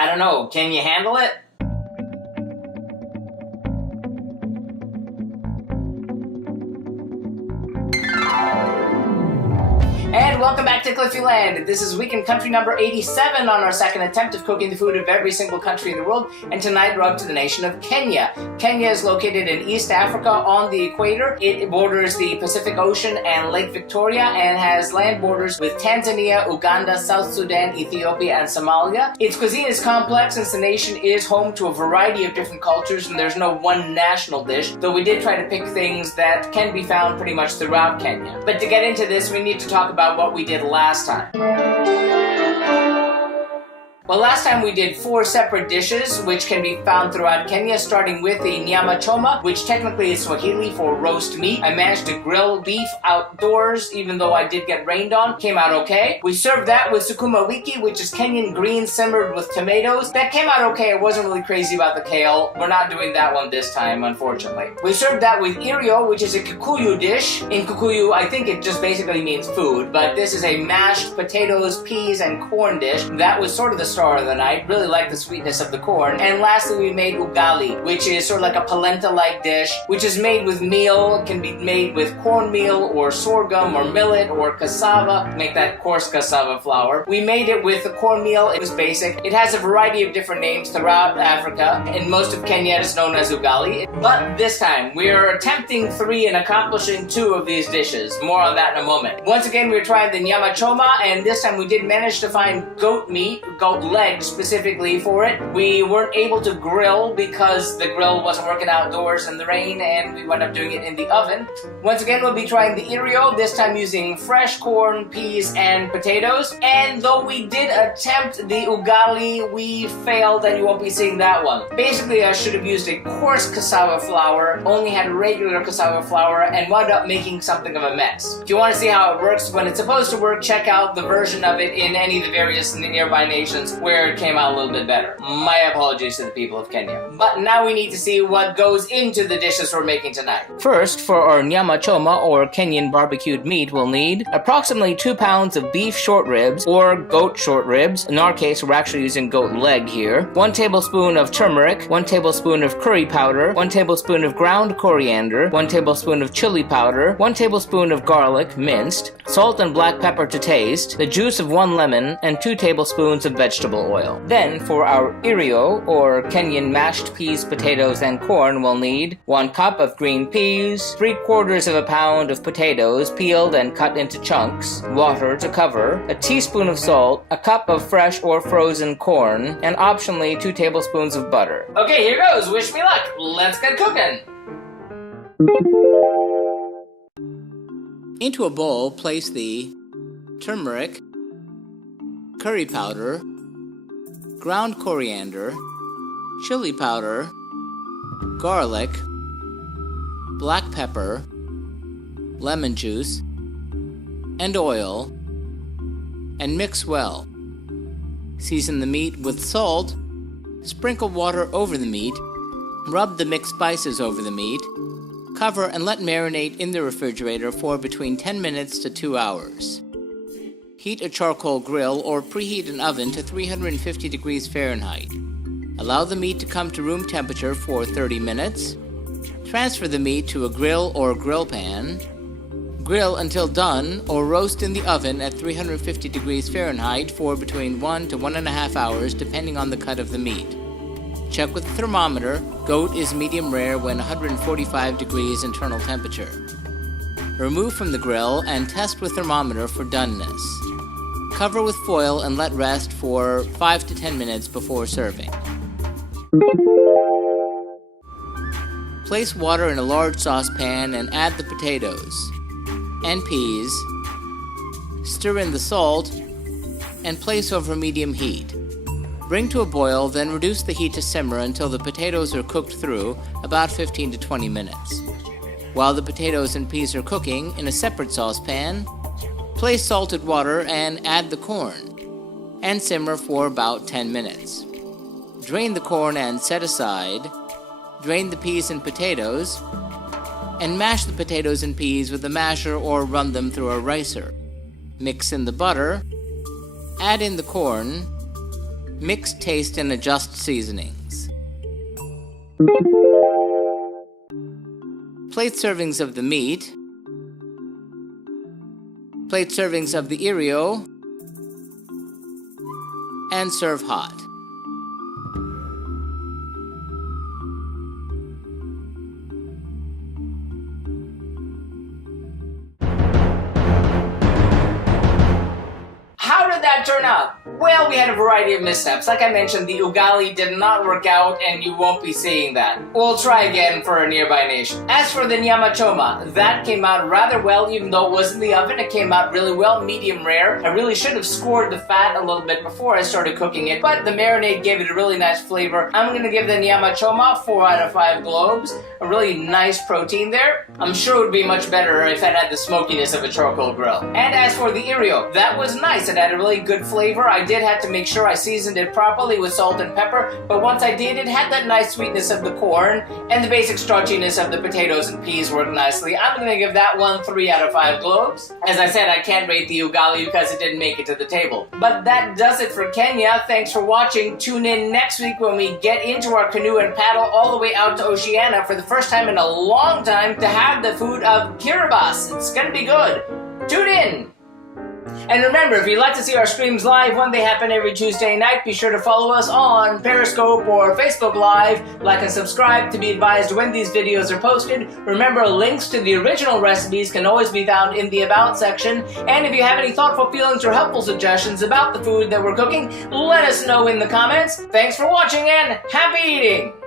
I don't know, can you handle it? And welcome back to Cliffieland. This is weekend country number 87 on our second attempt of cooking the food of every single country in the world. And tonight we're up to the nation of Kenya. Kenya is located in East Africa on the equator. It borders the Pacific Ocean and Lake Victoria and has land borders with Tanzania, Uganda, South Sudan, Ethiopia, and Somalia. Its cuisine is complex since the nation is home to a variety of different cultures and there's no one national dish, though we did try to pick things that can be found pretty much throughout Kenya. But to get into this, we need to talk about what we did last time. Well, last time we did 4 separate dishes, which can be found throughout Kenya, starting with the Nyama Choma, which technically is Swahili for roast meat. I managed to grill beef outdoors, even though I did get rained on. Came out okay. We served that with sukuma wiki, which is Kenyan greens simmered with tomatoes. That came out okay. I wasn't really crazy about the kale. We're not doing that one this time, unfortunately. We served that with Irio, which is a Kikuyu dish. In Kikuyu, I think it just basically means food, but this is a mashed potatoes, peas, and corn dish. That was sort of the star of the night. Really like the sweetness of the corn. And lastly, we made ugali, which is sort of like a polenta-like dish, which is made with meal. It can be made with cornmeal or sorghum or millet or cassava. Make that coarse cassava flour. We made it with the cornmeal. It was basic. It has a variety of different names throughout Africa. In most of Kenya, it's known as ugali. But this time, we're attempting 3 and accomplishing 2 of these dishes. More on that in a moment. Once again, we're trying the Nyama Choma, and this time we did manage to find goat meat, goat legs specifically for it. We weren't able to grill because the grill wasn't working outdoors in the rain, and we wound up doing it in the oven. Once again, we'll be trying the Irio, this time using fresh corn, peas, and potatoes. And though we did attempt the ugali, we failed, and you won't be seeing that one. Basically, I should have used a coarse cassava flour, only had regular cassava flour, and wound up making something of a mess. If you want to see how it works when it's supposed to work, check out the version of it in any of the various nearby nations where it came out a little bit better. My apologies to the people of Kenya. But now we need to see what goes into the dishes we're making tonight. First, for our Nyama Choma, or Kenyan barbecued meat, we'll need approximately 2 pounds of beef short ribs, or goat short ribs. In our case, we're actually using goat leg here. 1 tablespoon of turmeric, 1 tablespoon of curry powder, 1 tablespoon of ground coriander, 1 tablespoon of chili powder, 1 tablespoon of garlic, minced, salt and black pepper to taste, the juice of 1 lemon, and 2 tablespoons of vegetable oil. Then, for our Irio, or Kenyan mashed peas, potatoes, and corn, we'll need 1 cup of green peas, 3/4 of a pound of potatoes peeled and cut into chunks, water to cover, a teaspoon of salt, a cup of fresh or frozen corn, and optionally 2 tablespoons of butter. Okay, here goes. Wish me luck. Let's get cooking. Into a bowl, place the turmeric, curry powder, ground coriander, chili powder, garlic, black pepper, lemon juice, and oil, and mix well. Season the meat with salt, sprinkle water over the meat, rub the mixed spices over the meat, cover and let marinate in the refrigerator for between 10 minutes to 2 hours. Heat a charcoal grill or preheat an oven to 350 degrees Fahrenheit. Allow the meat to come to room temperature for 30 minutes. Transfer the meat to a grill or grill pan. Grill until done or roast in the oven at 350 degrees Fahrenheit for between 1 to 1.5 hours depending on the cut of the meat. Check with the thermometer. Goat is medium rare when 145 degrees internal temperature. Remove from the grill and test with thermometer for doneness. Cover with foil and let rest for 5 to 10 minutes before serving. Place water in a large saucepan and add the potatoes and peas. Stir in the salt and place over medium heat. Bring to a boil, then reduce the heat to simmer until the potatoes are cooked through, about 15 to 20 minutes. While the potatoes and peas are cooking, in a separate saucepan, place salted water and add the corn, and simmer for about 10 minutes. Drain the corn and set aside. Drain the peas and potatoes, and mash the potatoes and peas with a masher or run them through a ricer. Mix in the butter, add in the corn, Mix, taste, and adjust seasonings. Plate servings of the meat. Plate servings of the Irio. And serve hot. How did that turn out? Well, we had a variety of missteps. Like I mentioned, the ugali did not work out, and you won't be seeing that. We'll try again for a nearby nation. As for the Nyama Choma, that came out rather well, even though it was in the oven. It came out really well, medium rare. I really should have scored the fat a little bit before I started cooking it, but the marinade gave it a really nice flavor. I'm gonna give the Nyama Choma 4 out of 5 globes. A really nice protein there. I'm sure it would be much better if it had the smokiness of a charcoal grill. And as for the Irio, that was nice. It had a really good flavor. I did have to make sure I seasoned it properly with salt and pepper, but once I did, it had that nice sweetness of the corn, and the basic starchiness of the potatoes and peas worked nicely. I'm gonna give that one 3 out of 5 globes. As I said, I can't rate the ugali because it didn't make it to the table. But that does it for Kenya. Thanks for watching. Tune in next week when we get into our canoe and paddle all the way out to Oceania for the first time in a long time to have the food of Kiribati. It's gonna be good. Tune in! And remember, if you'd like to see our streams live when they happen every Tuesday night, be sure to follow us on Periscope or Facebook Live. Like and subscribe to be advised when these videos are posted. Remember, links to the original recipes can always be found in the About section. And if you have any thoughtful feelings or helpful suggestions about the food that we're cooking, let us know in the comments. Thanks for watching and happy eating!